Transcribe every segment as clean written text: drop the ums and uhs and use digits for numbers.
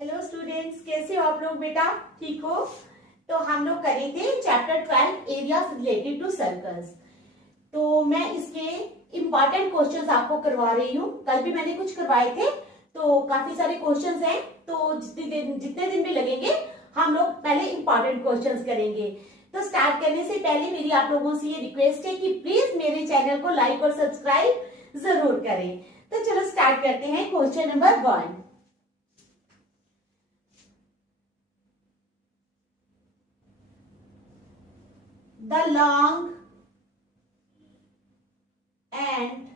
Hello students, कैसे हो आप लोग बेटा? ठीक हो? तो हम लोग करे थे chapter 12 areas related to circles. तो मैं इसके इम्पॉर्टेंट क्वेश्चंस आपको करवा रही हूँ। कल भी मैंने कुछ करवाए थे, तो काफी सारे क्वेश्चंस हैं। तो जितने दिन भी लगेंगे हम लोग पहले इम्पॉर्टेंट क्वेश्चंस करेंगे। तो स्टार्ट करने से पहले मेरी आप लोगों से ये रिक्वेस्ट है कि प्लीज मेरे चैनल को लाइक और सब्सक्राइब जरूर करें। तो चलो स्टार्ट करते हैं। Question number 1, the long and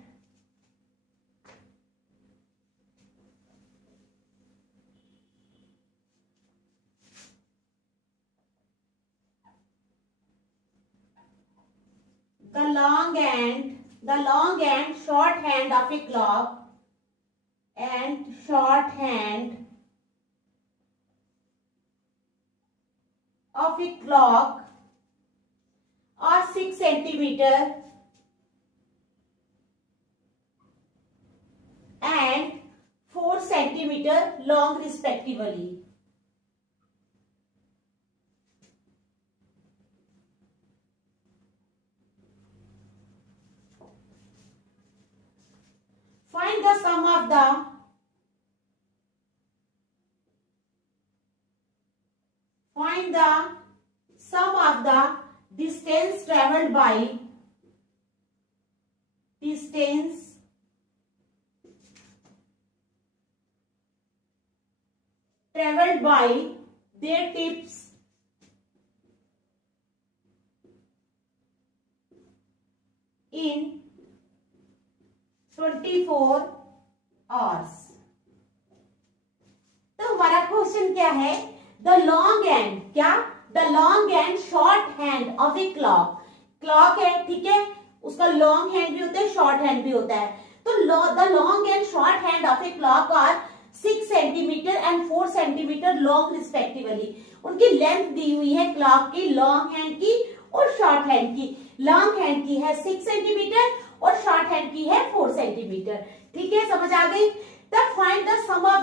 the long and short hand of a clock and short hand of a clock are 6 centimeter and 4 centimeter long respectively. Find the sum of the distance traveled by their tips in 24 hours. तो हमारा question क्या है? The long and, क्या? The long and short hand of a clock. Clock है, ठीक है, उसका long hand भी होता है, शॉर्ट हैंड भी होता है। तो the long and short hand of a clock are 6 centimetre and 4 centimetre long respectively. उनकी लेंथ दी हुई है क्लॉक की, लॉन्ग हैंड की और शॉर्ट हैंड की। लॉन्ग हैंड की है 6 सेंटीमीटर और शॉर्ट हैंड की है 4 सेंटीमीटर। ठीक है, समझ आ गई? तब find the sum of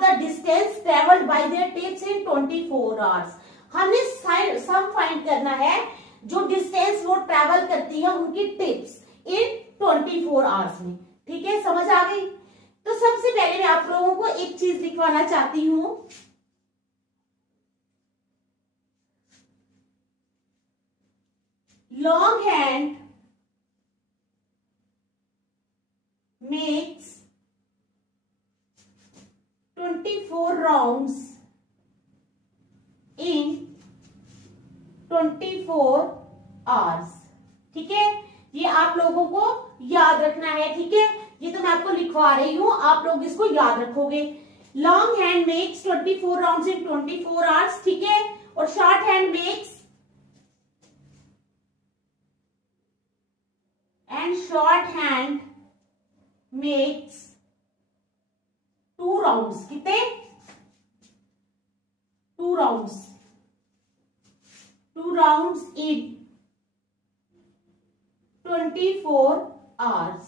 the distance travelled by their tips in 24 hours. हमने सम फाइंड करना है जो डिस्टेंस वो ट्रेवल करती है उनकी टिप्स इन 24 आवर्स में। ठीक है, समझ आ गई? तो सबसे पहले मैं आप लोगों को एक चीज लिखवाना चाहती हूं। Long hand makes 24 rounds in 24 hours। ठीक है, ये आप लोगों को याद रखना है। ठीक है, ये तो मैं आपको लिखवा रही हूं, आप लोग इसको याद रखोगे। लॉन्ग हैंड मेक्स 24 राउंड्स इन 24 आवर्स। ठीक है, और short hand makes makes 2 rounds। कितने? 2 rounds in 24 hours।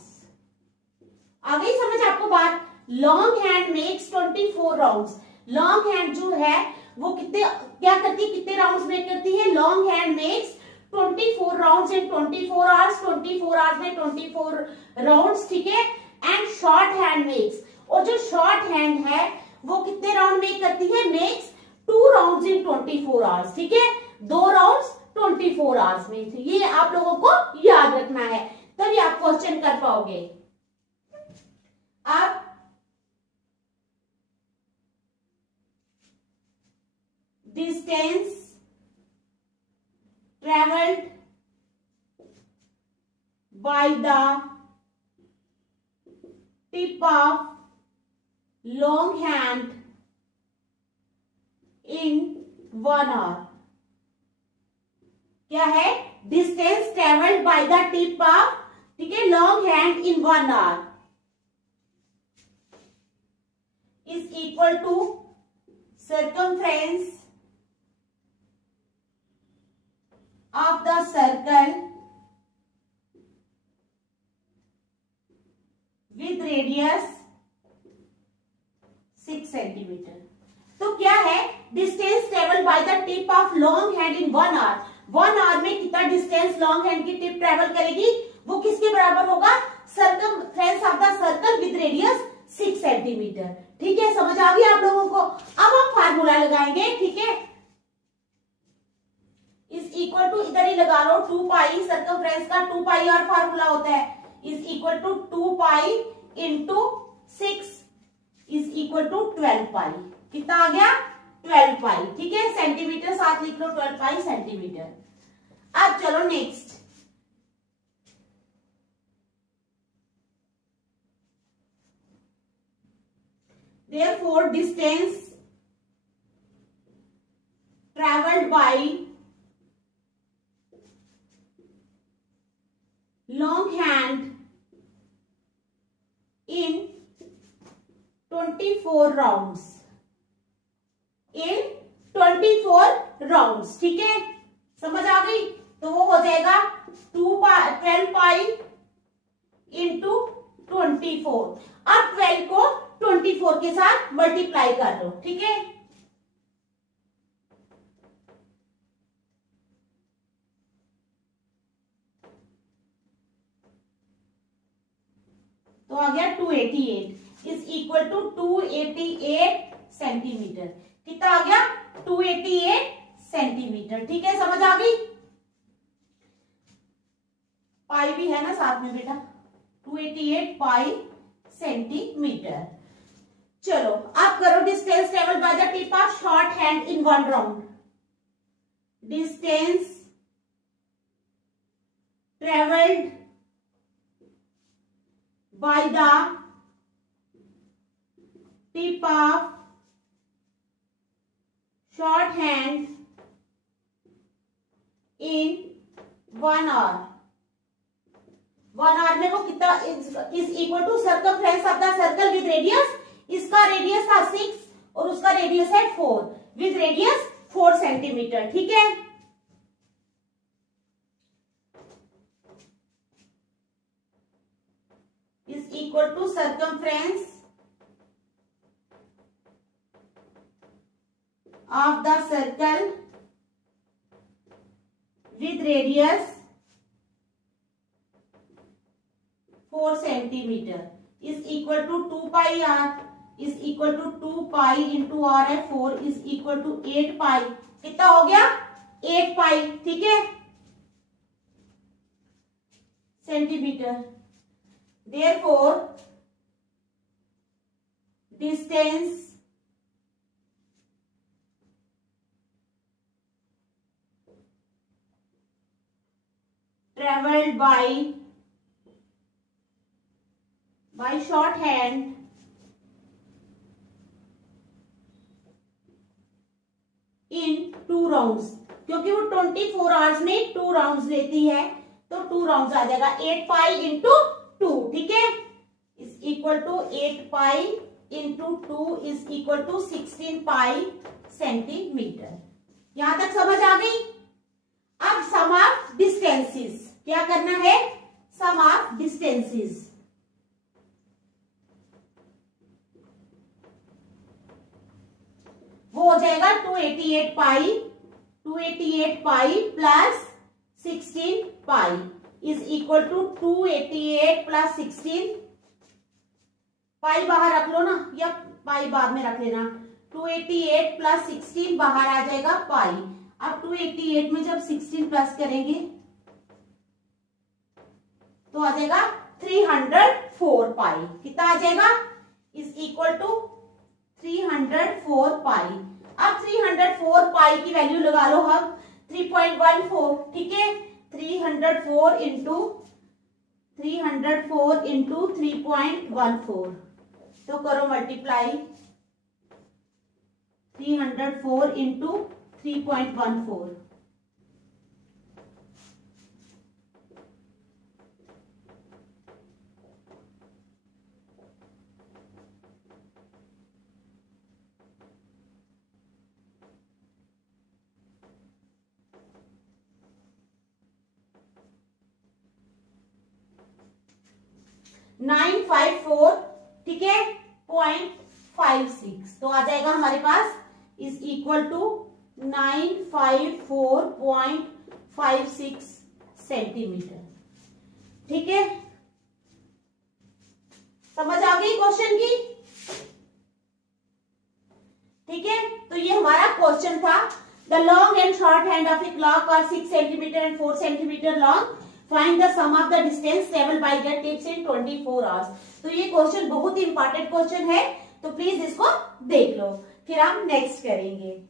आ गई समझ आपको बात? Long hand makes 24 rounds. Long hand जो है वो क्या करती है, कितने राउंड्स मेक करती है? लॉन्ग हैंड मेक्स 24 राउंड्स इन 24 आवर्स। 24 आवर्स में 24 राउंड्स। ठीक है, एंड शॉर्ट हैंड मेक्स, और जो शॉर्ट हैंड है वो कितने राउंड मेक करती है? मेक्स 2 राउंड्स इन 24 आवर्स। ठीक है, 2 राउंड्स 24 आवर्स में। तो ये आप लोगों को याद रखना है, तभी आप क्वेश्चन कर पाओगे। अब distance traveled by the tip of long hand in 1 hour। क्या है? Distance travelled by the tip of, ठीक है, long hand in 1 hour is equal to circumference of the circle with radius 6 centimetre. तो क्या है, distance travel by the tip of long hand in 1 hour. 1 hour में कितना distance long hand की tip travel करेगी, वो किसके बराबर होगा, circumference of the circle with radius 6 centimetre. ठीक है, समझ आ गई आप लोगों को। अब हम फार्मूला लगाएंगे, ठीक है, इज इक्वल टू, इधर ही लगा लो, 2 पाई, सर्कमफ्रेंस का 2 पाई और फार्मूला होता है, is equal to 2 pi into 6 is equal to 12 pi. कितना आ गया, 12 पाई। ठीक है, सेंटीमीटर साथ लिख लो, 12 पाई सेंटीमीटर। अब चलो next, therefore distance traveled by long hand in 24 rounds, in 24 rounds। ठीक है, समझ आ गई। तो वो हो जाएगा 12 पाई इंटू 24। अब 12 को 24 के साथ मल्टीप्लाई कर लो। ठीक है, तो आ गया 288 इज इक्वल टू 288 सेंटीमीटर। कितना आ गया, 288 सेंटीमीटर। ठीक है, समझ आ गई। पाई भी है ना साथ में बेटा, 288 पाई सेंटीमीटर। चलो आप करो, distance travel by the tip of short hand in 1 round. Distance travelled by the tip of short hand in 1 hour। 1 hour में वो कितना, is equal to circumference of the circle with radius, इसका radius था 6 और उसका radius है 4, with radius 4 centimetre. ठीक है, is equal to circumference of the circle with radius 4 centimeter is equal to 2 pi r is equal to 2 pi into r है 4 is equal to 8 pi। कितना हो गया, 8 पाई। ठीक है, centimetre. Therefore distance traveled by shorthand in 2 rounds, क्योंकि वो 24 hours में 2 rounds लेती है, तो 2 राउंड्स आ जाएगा, 8 पाई इंटू 2। ठीक है, is equal to 8 pi into 2 is equal to 16 pi centimetre. यहां तक समझ आ गई। अब सम ऑफ डिस्टेंसेस, क्या करना है, सम ऑफ डिस्टेंसेस। वो हो जाएगा 288 pi plus 16 pi is equal to 288 plus 16 pi बाहर रख लो ना, या पाई बाद में रख लेना। 288 प्लस 16 बाहर आ जाएगा पाई। अब 288 में जब 16 प्लस करेंगे तो आ जाएगा 304 पाई। कितना आ जाएगा, इज इक्वल टू 304 पाई। अब 304 पाई की वैल्यू लगा लो हम 3.14। ठीक है, 304 इंटू 3.14, तो करो मल्टीप्लाई, 304 इंटू 3.14, .954। ठीक है, 0.5 954.56, तो आ जाएगा हमारे पास इज इक्वल टू 954.56 सेंटीमीटर। ठीक है, समझ आ गई क्वेश्चन की? ठीक है, तो ये हमारा क्वेश्चन था। The long and short hand of a clock are 6 centimetre and 4 centimetre long. Find the sum of the distance travel by the tips in 24 hours. तो ये क्वेश्चन बहुत ही इंपॉर्टेंट क्वेश्चन है, तो प्लीज इसको देख लो, फिर हम नेक्स्ट करेंगे।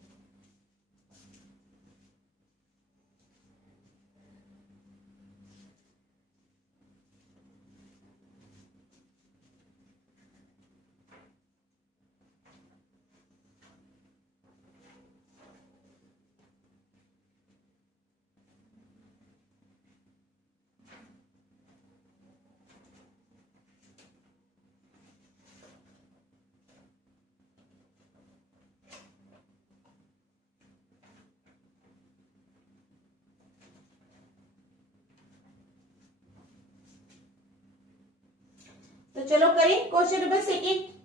तो चलो करें क्वेश्चन नंबर सेकेंड।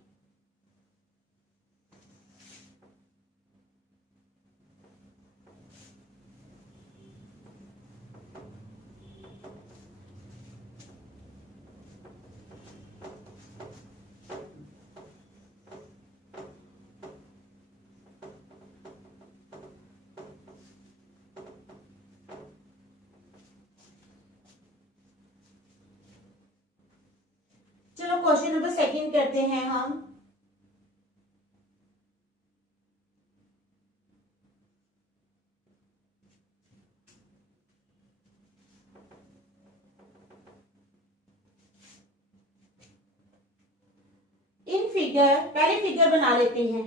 चलो क्वेश्चन नंबर सेकंड करते हैं हम। इन फिगर, पहले फिगर बना लेते हैं।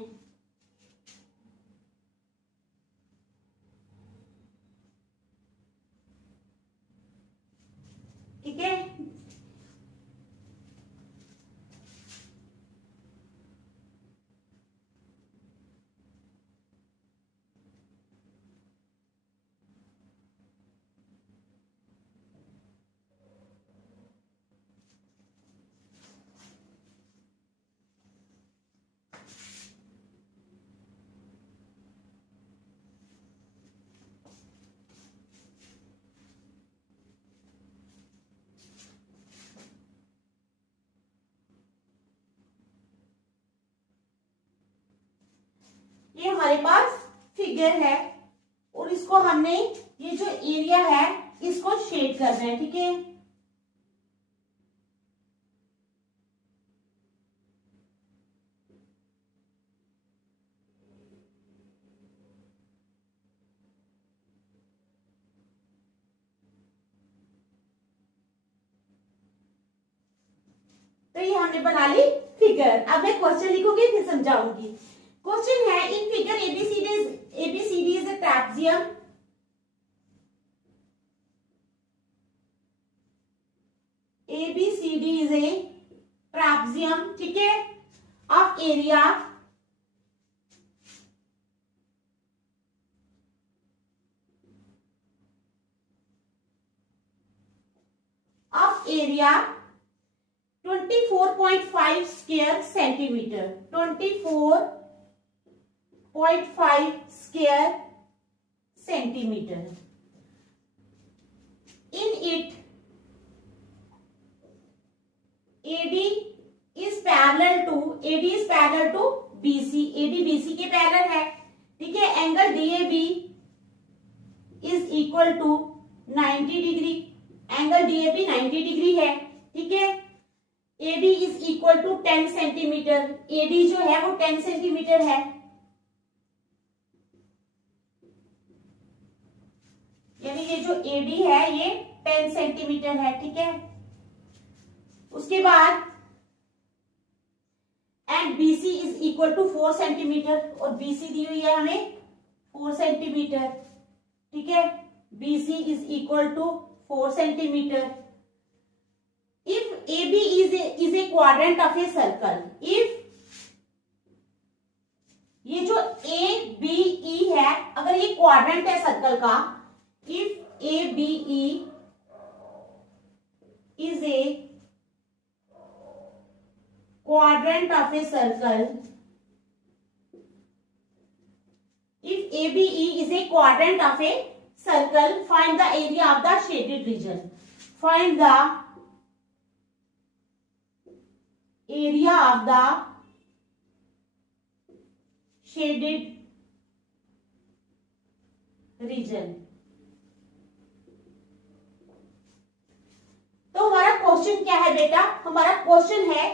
ठीक है, ये हमारे पास फिगर है और इसको हमने, ये जो एरिया है इसको शेड करना है। ठीक है, तो ये हमने बना ली फिगर। अब मैं क्वेश्चन लिखूंगी फिर समझाऊंगी। क्वेश्चन है, in figure ABCD is a trapezium. ABCD is a trapezium, ठीक है, of area of area 24.5 square centimetre, 24.5 square centimetre. In it AD is parallel to BC, AD BC के पैरेलल है। ठीक है, angle DAB is equal to 90 degree, angle DAB 90 degree है। ठीक है, AD is equal to 10 centimetre, AD जो है वो 10 सेंटीमीटर है। यानी ये जो AD है ये 10 सेंटीमीटर है। ठीक है, उसके बाद and BC is equal to 4 centimetre, और BC दी हुई है हमें 4 सेंटीमीटर। ठीक है, BC is equal to 4 centimetre. If AB is a quadrant of a circle, if ये जो ABE है अगर ये क्वाड्रेंट है सर्कल का, if ABE is a quadrant of a circle, if ABE is a quadrant of a circle, find the area of the shaded region. Find the area of the shaded region. तो हमारा question क्या है बेटा? हमारा question है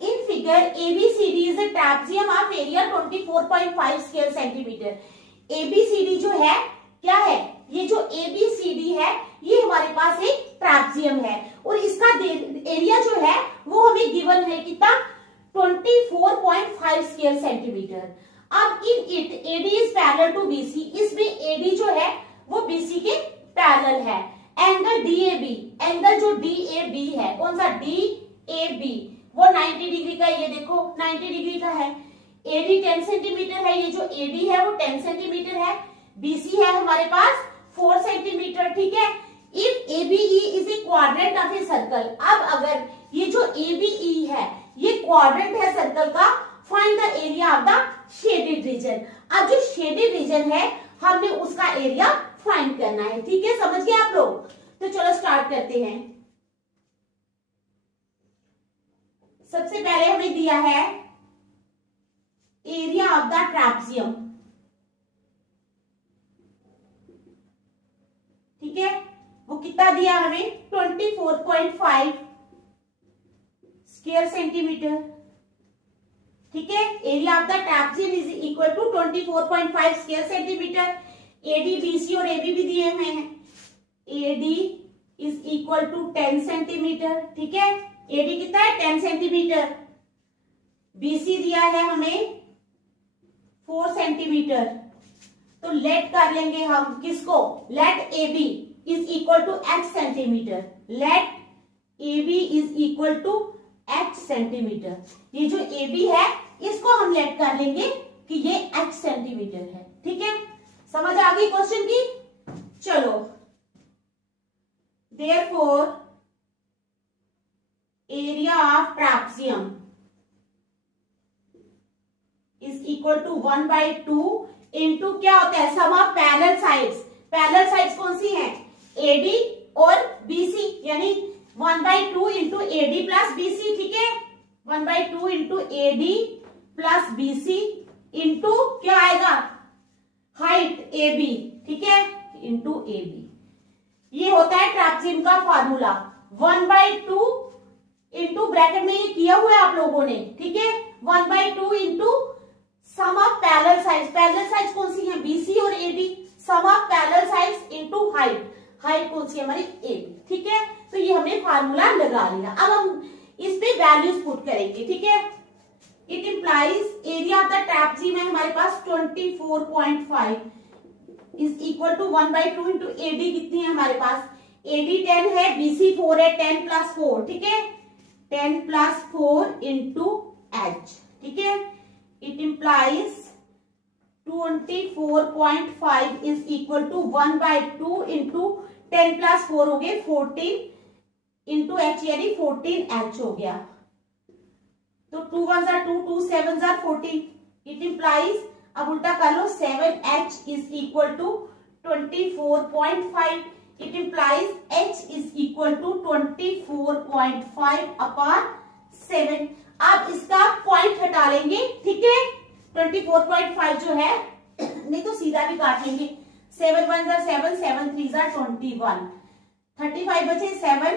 in figure ABCD is a trapezium of area 24.5 square centimetre. ABCD जो है क्या है? ये जो ABCD है ये हमारे पास एक ट्रैपेजियम है और इसका एरिया जो है वो हमें गिवन है कितना? 24.5 स्क्वायर सेंटीमीटर. अब in it AD is parallel to BC. इसमें AD जो है वो BC के पैरेलल है. एंगल DAB, एंगल जो DAB है, कौन सा? DAB वो 90 डिग्री का, ये देखो 90 डिग्री का है. AD 10 सेंटीमीटर है, ये जो AD है वो 10 सेंटीमीटर है. BC है हमारे पास 4 सेंटीमीटर. ठीक है. If ABE is a quadrant of a circle. अब अगर ये जो ABE है ये क्वाड्रेंट है सर्कल का, find the area of the shaded region. अब जो शेडेड रीजन है हमने उसका एरिया फाइंड करना है. ठीक है, समझ गए आप लोग? तो चलो स्टार्ट करते हैं. सबसे पहले हमें दिया है एरिया ऑफ द ट्रैपेजियम. ठीक है, वो कितना दिया हमें? 24.5 स्क्वायर सेंटीमीटर. ठीक है, area of the trapezium is equal to 24.5 square centimetre. AD, BC और AB भी दिए हुए हैं. AD is equal to 10 centimetre. ठीक है, AD कितना है? 10 सेंटीमीटर. BC दिया है हमें 4 सेंटीमीटर. तो लेट कर लेंगे हम किसको? Let AB is equal to H centimetre. Let AB is equal to H centimetre. ये जो AB है इसको हम लेट कर लेंगे कि ये H सेंटीमीटर है. ठीक है, समझ आ गई क्वेश्चन की? चलो, therefore area of trapezium is equal to 1/2 into क्या होता है? Sum of parallel sides. Parallel sides कौन सी हैं? AD और BC, यानी 1/2 into AD plus BC. ठीक है, 1/2 into AD plus BC into क्या आएगा? Height AB. ठीक है, into AB. ये होता है ट्रैपेजियम का फार्मूला. 1/2 इंटू ब्रैकेट में ये किया हुआ है आप लोगों ने. ठीक है, 1/2 into sum of parallel sides. Parallel sides कौन सी है? BC और AD. Sum of parallel sides into height. Height कौन सी है? हमारी AB. ठीक है, तो ये हमने फार्मूला लगा लिया. अब हम इस पे वैल्यूज पुट करेंगे. ठीक है, it implies area of the trapezium है हमारे पास 24.5 is equal to 1/2 into AD कितनी है हमारे पास? AD 10 है, BC 4 है. 10 प्लस 4. ठीक है, 10 प्लस 4 इंटू H. ठीक है, it implies 24.5 is equal to 1/2 into 10 plus 4 हो गए 14 इंटू H, यानी 14H हो गया. तो 2 1 2, 2 7 14. इट इंप्लाइज, अब उल्टा कर लो, 7H is equal to 24.5. It implies H is equal to 24.5 upon 7. अब इसका पॉइंट हटा लेंगे. ठीक है, 24.5 जो है, नहीं तो सीधा भी काट लेंगे. 7 1 7, 7 3 21. 35 बचे, 7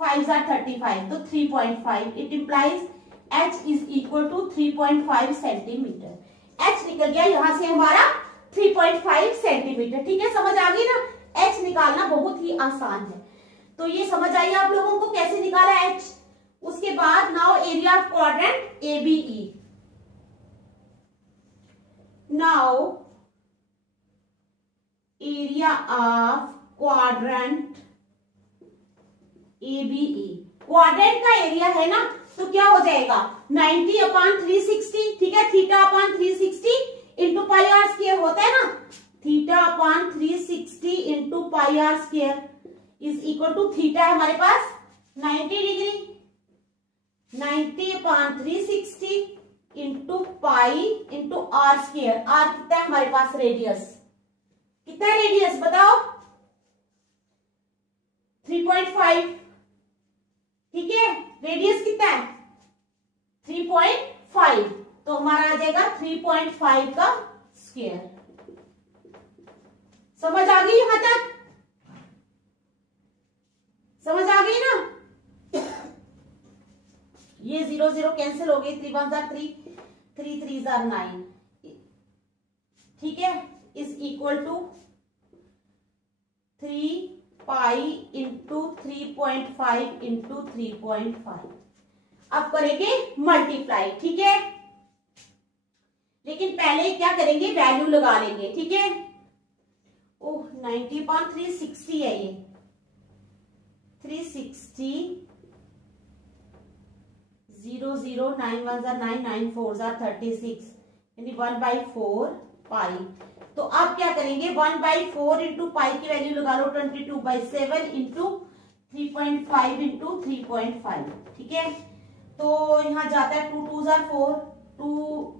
5 35, तो 3.5. It implies H is equal to 3.5 centimetre. H निकल गया यहां से हमारा 3.5 सेंटीमीटर. ठीक है, समझ आ गई ना? H निकालना बहुत ही आसान है. तो ये समझ आई आप लोगों को कैसे निकाला H. उसके बाद now area of quadrant ABE. Now area of quadrant ABE. Quadrant का एरिया है ना, तो क्या हो जाएगा? 90 अपॉन 360. ठीक है, theta upon 360 into pi r square होता है ना. Theta upon 360 into pi r square is equal to, theta है हमारे पास 90 degree. 90 upon 360 into pi into r square. R कितना है हमारे पास, रेडियस कितना है, रेडियस बताओ 3.5, ठीक है, रेडियस कितना है 3.5, तो हमारा आ जाएगा 3.5 का स्क्वायर। समझ आ गई यहां तक, समझ आ गई ना। ये 0 0 कैंसिल हो गई, 3 1 3, 3 3 9, ठीक है, is equal to 3 pi into 3.5 into 3.5। अब करेंगे मल्टीप्लाई, ठीक है, लेकिन पहले क्या करेंगे, वैल्यू लगा लेंगे, ठीक है। ओह 90.360 है ये, 360, 0 0 9 1 9 9 4 36, यानी 1/4 पाई। तो अब क्या करेंगे, 1/4 इंटू पाई की वैल्यू लगा लो 22/7 इंटू 3.5 इंटू 3.5, ठीक है। तो यहाँ जाता है 2 2 4, 2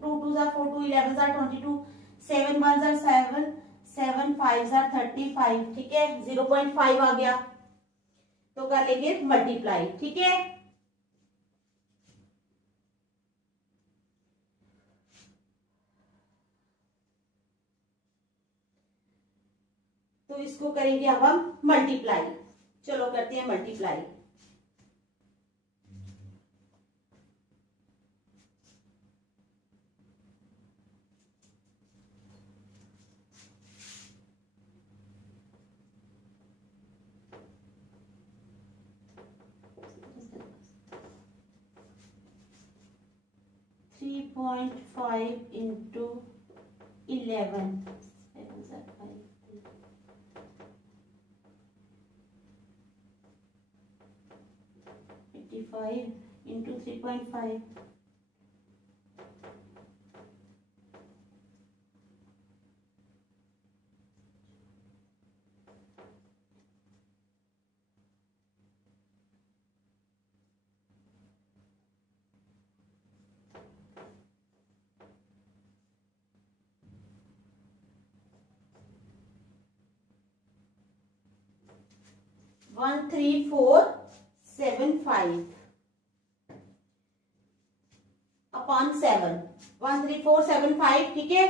2 2 4, 2 11 22, 7 1 7, 7 5 35, ठीक है, 0.5 आ गया। तो कर लेंगे मल्टीप्लाई, ठीक है। तो इसको करेंगे अब हम मल्टीप्लाई, चलो करते हैं multiply. Three 3.5 into 11, 85 into 3.5, 13475 upon 7, 13475, ठीक है।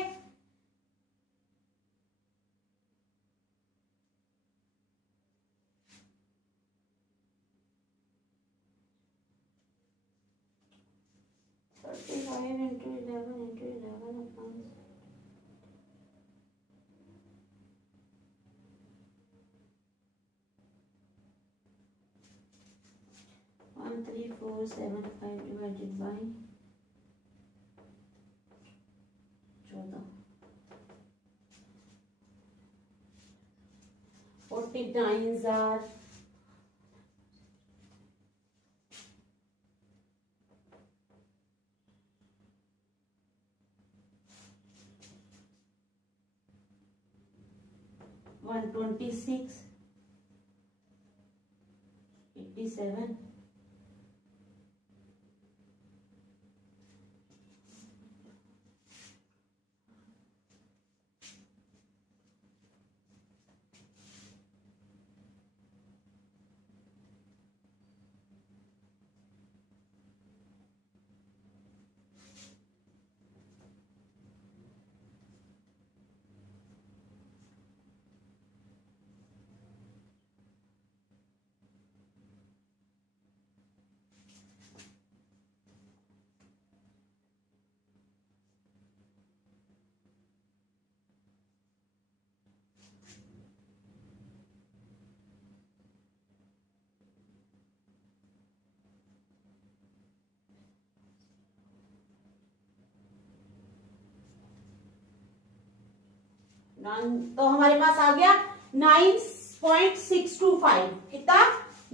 Into 11 upon 13475 divided by 14, 49 are 126, 87, 9, तो हमारे पास आ गया 9.625, कितना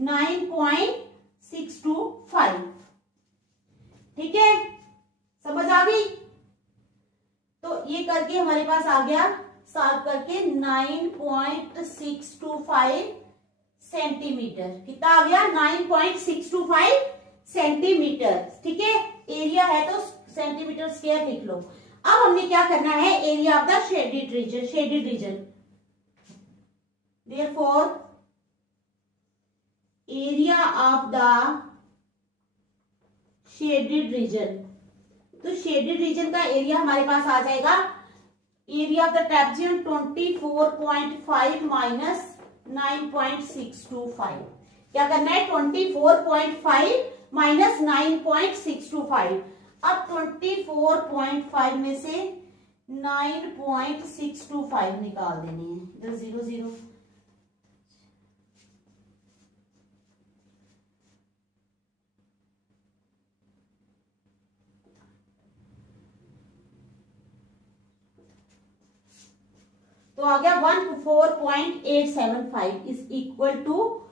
9.625, ठीक है, समझ आ गई। तो ये करके हमारे पास आ गया सॉल्व करके 9.625 सेंटीमीटर, कितना आ गया 9.625 सेंटीमीटर, ठीक है। एरिया है तो सेंटीमीटर स्क्वायर लिख लो। अब हमने क्या करना है, area of the shaded region, therefore area of the shaded region, तो शेडेड रीजन का एरिया हमारे पास आ जाएगा, area of the trapezium 24.5 minus 9.625। क्या करना है, 24.5 माइनस 9.625। अब 24.5 में से 9.625 निकाल देने हैं, इधर 0 0। तो आ गया 14.875 इज इक्वल टू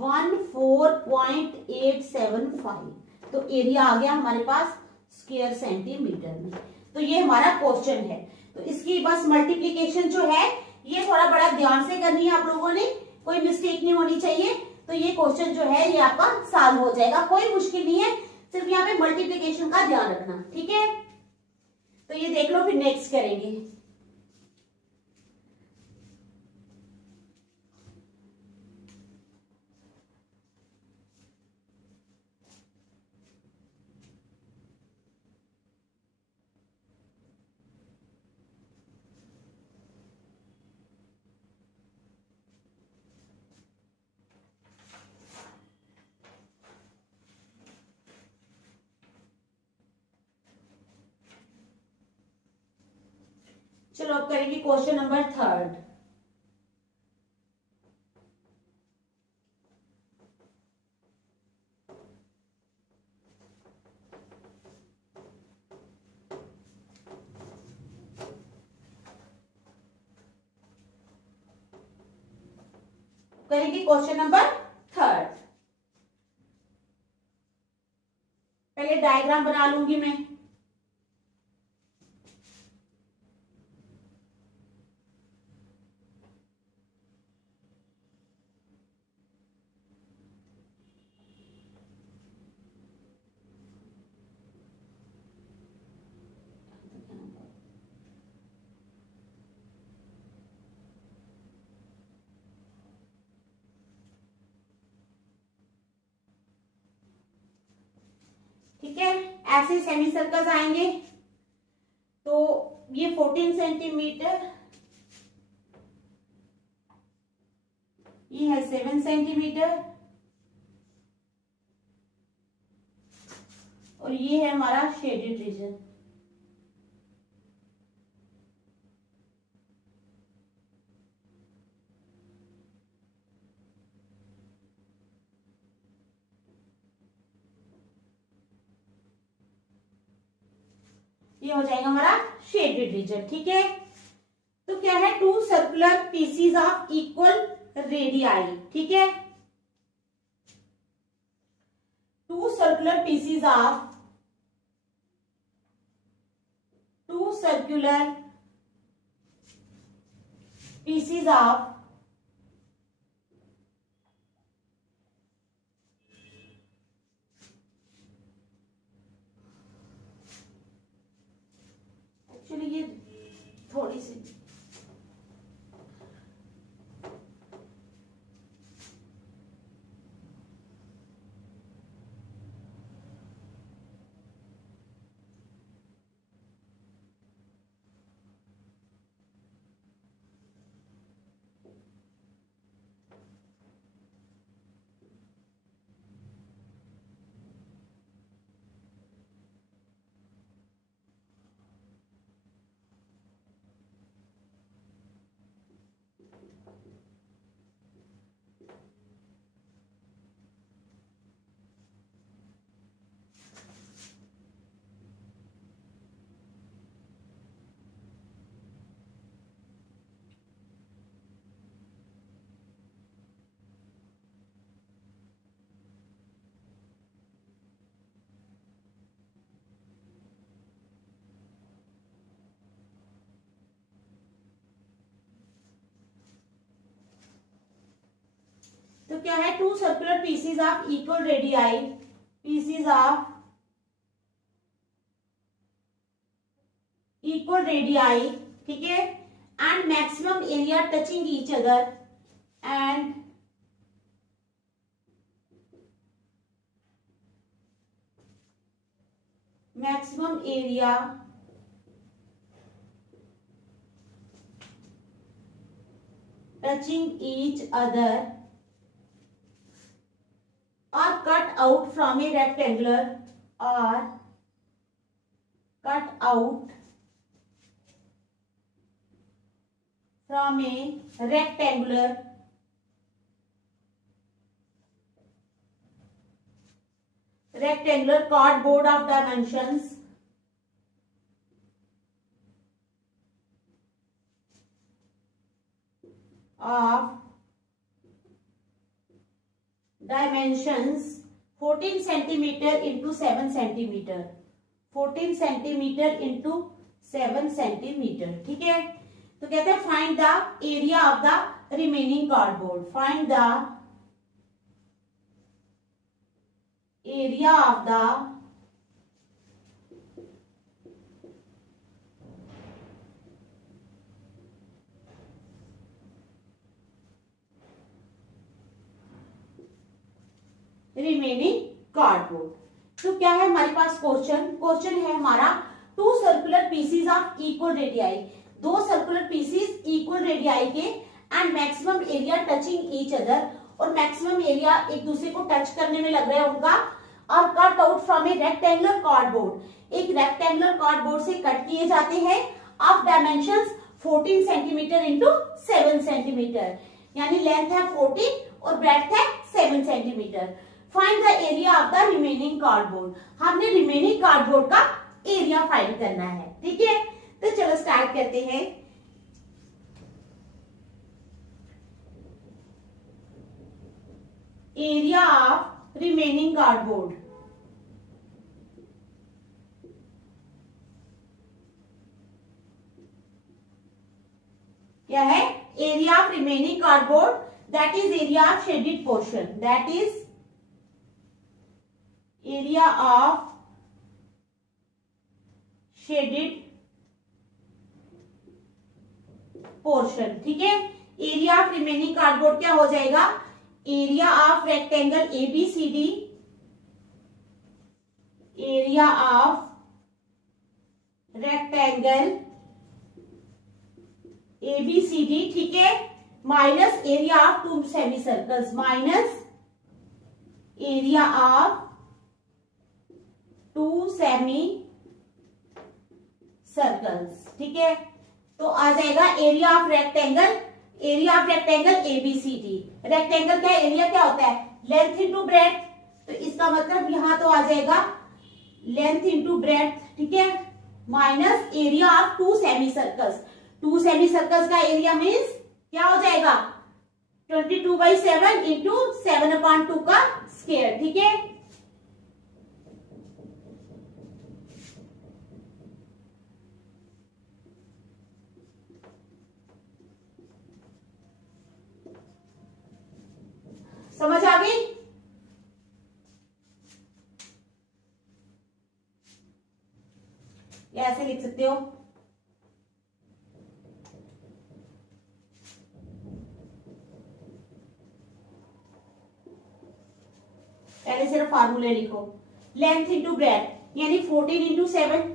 14.875। तो एरिया आ गया हमारे पास स्क्वायर सेंटीमीटर में। तो ये हमारा क्वेश्चन है। तो इसकी बस मल्टीप्लीकेशन जो है ये थोड़ा बड़ा ध्यान से करनी है आप लोगों ने, कोई मिस्टेक नहीं होनी चाहिए। तो ये क्वेश्चन जो है ये आपका सॉल्व हो जाएगा, कोई मुश्किल नहीं है, सिर्फ यहाँ पे मल्टीप्लीकेशन का ध्यान रखना, ठीक है। तो ये देख लो, फिर नेक्स्ट करेंगे। चलो अब करेंगे क्वेश्चन नंबर 3। करेंगे क्वेश्चन नंबर 3। पहले डायग्राम बना लूंगी मैं। ठीक है, ऐसे सेमी सर्कल्स आएंगे। तो ये 14 सेंटीमीटर, ये है 7 सेंटीमीटर और ये है हमारा शेडेड रीजन। ये हो जाएगा हमारा शेडेड रीजन, ठीक है। तो क्या है, 2 circular pieces of equal radii, ठीक है। 2 circular pieces of 2 circular pieces of actually ये थोड़ी सी तो क्या है, 2 circular pieces of equal radii, PCs of equal radii, ठीक है, and maximum area touching each other and maximum area touching each other are cut out from a rectangular or cut out from a rectangular cardboard of dimensions of 14 centimeter into 7 centimeter, 14 centimeter into 7 centimeter, ठीक है। तो कहते हैं find the area of the remaining cardboard, find the area of the remaining cardboard. तो क्या है हमारे पास क्वेश्चन है हमारा, two circular pieces of equal radii, दो सर्कुलर पीसीज इक्वल रेडियाई के and maximum area touching each other, और मैक्सिमम एरिया एक दूसरे को टच करने में लग रहा है उनका, और cut out from A rectangular cardboard, एक रेक्टेंगुलर कार्डबोर्ड से कट किए जाते हैं of dimensions 14 centimetre into 7 centimetre, यानी लेंथ है 14 और ब्रेड्थ है 7 centimetre. Find the area of the remaining cardboard, हमने रिमेनिंग कार्डबोर्ड का एरिया फाइंड करना है, ठीक है। तो चलो स्टार्ट करते हैं। एरिया ऑफ रिमेनिंग कार्डबोर्ड, क्या है, area of remaining cardboard, that is area of shaded portion, that is area of shaded portion, ठीक है। एरिया ऑफ रिमेनिंग कार्डबोर्ड क्या हो जाएगा, area of rectangle ABCD, area of rectangle ABCD, ठीक है, minus area of two semi circles, minus area of two semi circles, ठीक है। तो आ जाएगा area of rectangle ABCD। Rectangle क्या एरिया क्या होता है, लेंथ इंटू ब्रेड्थ, तो इसका मतलब यहां तो आ जाएगा लेंथ इंटू ब्रेड्थ, ठीक है, minus area of two semi circles, two semi circles का एरिया मीन्स क्या हो जाएगा 22/7 इंटू 7/2 का स्क्वायर, ठीक है। समझ आ गई, या ऐसे लिख सकते हो, पहले सिर्फ फार्मूले लिखो, लेंथ इंटू ब्रेड्थ यानी 14 into 7,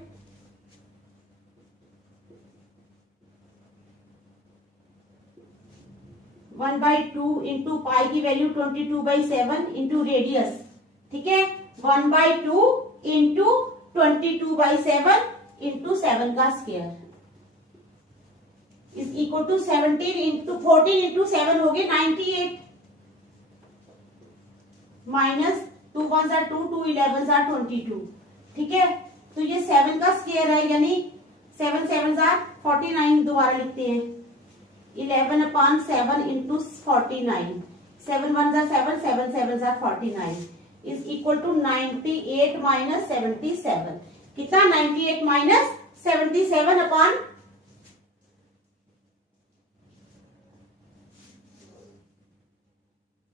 one by two into pi की वैल्यू 22/7 इंटू रेडियस, ठीक है, 1/2 इंटू 22/7 इंटू 7 का square is equal to 17 into 14 into 7 हो गए 98, माइनस 2 1 2 2 11 22, ठीक है। तो ये 7 का स्क्वायर है, यानी 7 7 49, दोबारा लिखते हैं 11/7 into 49, 7 1 7 7 7 49 is equal to 98 minus 77, कितना 98 माइनस 77 अपॉन,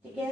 ठीक है,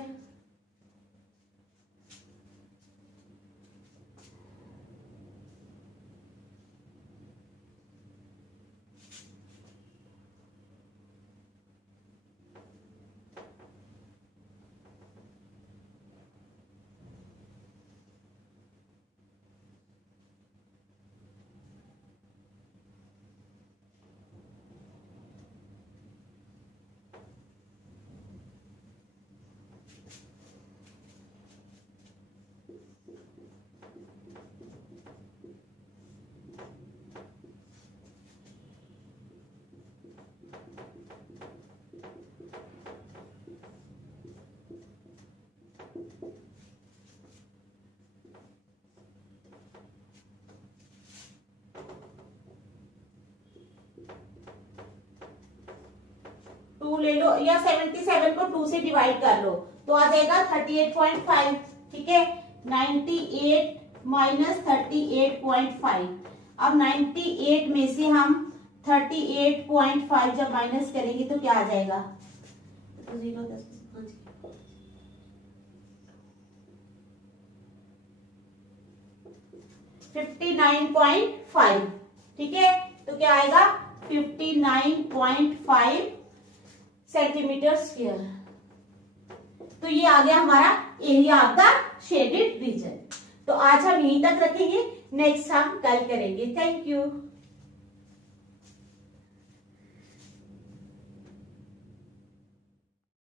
2 ले लो या 77 को 2 से डिवाइड कर लो तो आ जाएगा 38.5। ठीक है, 98 माइनस 38.5। अब 98 में से हम 38.5 जब माइनस करेंगे तो क्या आ जाएगा? 59.5। ठीक है, तो क्या आएगा? 59.5 सेंटीमीटर स्क्वायर। तो ये आ गया हमारा area of the shaded region. तो आज हम यहीं तक रखेंगे, नेक्स्ट हम कल करेंगे। Thank you.